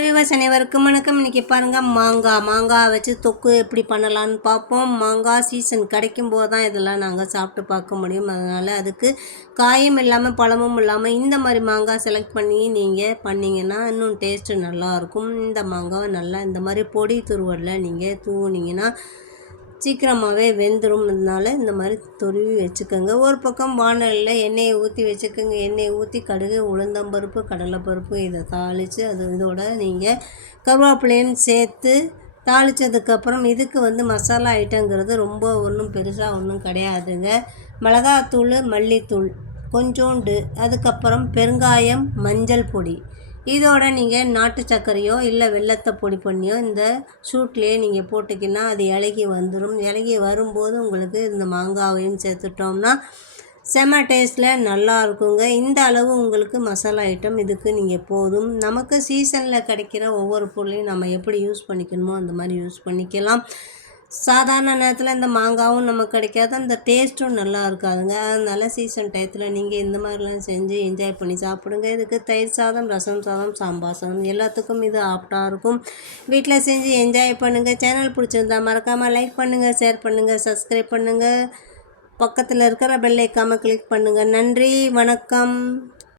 Hi விவாஸ் அனைவருக்கும் வணக்கம். இன்றைக்கி பாருங்கள் மாங்காய் மாங்காய் வச்சு தொக்கு எப்படி பண்ணலான்னு பார்ப்போம். மாங்காய் சீசன் கிடைக்கும் போது தான் இதெல்லாம் நாங்கள் சாப்பிட்டு பார்க்க முடியும். அதனால் அதுக்கு காயும் இல்லாமல் பழமும் இல்லாமல் இந்த மாதிரி மாங்காய் செலக்ட் பண்ணி நீங்கள் பண்ணிங்கன்னா இன்னும் டேஸ்ட்டு நல்லாயிருக்கும் இந்த மாங்காய் நல்லா இந்த மாதிரி பொடி துருவலில் நீங்கள் தூவுனீங்கன்னா சீக்கிரமாகவே வெந்துரும்னால இந்த மாதிரி துருவி வச்சுக்கோங்க. ஒரு பக்கம் வானலில் எண்ணெயை ஊற்றி வச்சுக்கோங்க. எண்ணெயை ஊற்றி கடுகு உளுந்தம்பருப்பு கடலைப்பருப்பு இதை தாளித்து அது இதோட நீங்கள் கருவேப்பிலையும் சேர்த்து தாளித்ததுக்கப்புறம் இதுக்கு வந்து மசாலா ஐட்டங்கிறது ரொம்ப ஒன்றும் பெருசாக ஒன்றும் கிடையாதுங்க. மிளகாத்தூள் மல்லித்தூள் கொஞ்சோண்டு அதுக்கப்புறம் பெருங்காயம் மஞ்சள் பொடி. இதோட நீங்கள் நாட்டு சர்க்கரையோ இல்லை வெள்ளத்தை பொடி பண்ணியோ இந்த சூட்லேயே நீங்கள் போட்டிங்கன்னா அது இலகி வந்துடும் இலகி வரும்போது உங்களுக்கு இந்த மாங்காவையும் சேர்த்துட்டோம்னா செம டேஸ்ட்டில் நல்லா இருக்குங்க. இந்த அளவு உங்களுக்கு மசாலா ஐட்டம் இதுக்கு நீங்கள் போதும். நமக்கு சீசனில் கிடைக்கிற ஒவ்வொரு பொருளையும் நம்ம எப்படி யூஸ் பண்ணிக்கணுமோ அந்த மாதிரி யூஸ் பண்ணிக்கலாம். சாதாரண நேரத்தில் இந்த மாங்காவும் நமக்கு கிடைக்காது. அந்த டேஸ்ட்டும் நல்லா இருக்காதுங்க. அதனால் சீசன் டயத்தில் நீங்கள் இந்த மாதிரிலாம் செஞ்சு என்ஜாய் பண்ணி சாப்பிடுங்க. இதுக்கு தயிர் சாதம் ரசம் சாதம் சாம்பார் சாதம் எல்லாத்துக்கும் இது ஆப்டாக இருக்கும். வீட்டில் செஞ்சு என்ஜாய் பண்ணுங்கள் சேனல் பிடிச்சிருந்தா மறக்காமல் லைக் பண்ணுங்கள் ஷேர் பண்ணுங்கள் சப்ஸ்கிரைப் பண்ணுங்கள் பக்கத்தில் இருக்கிற பெல்லைக்காமல் கிளிக் பண்ணுங்கள் நன்றி வணக்கம்.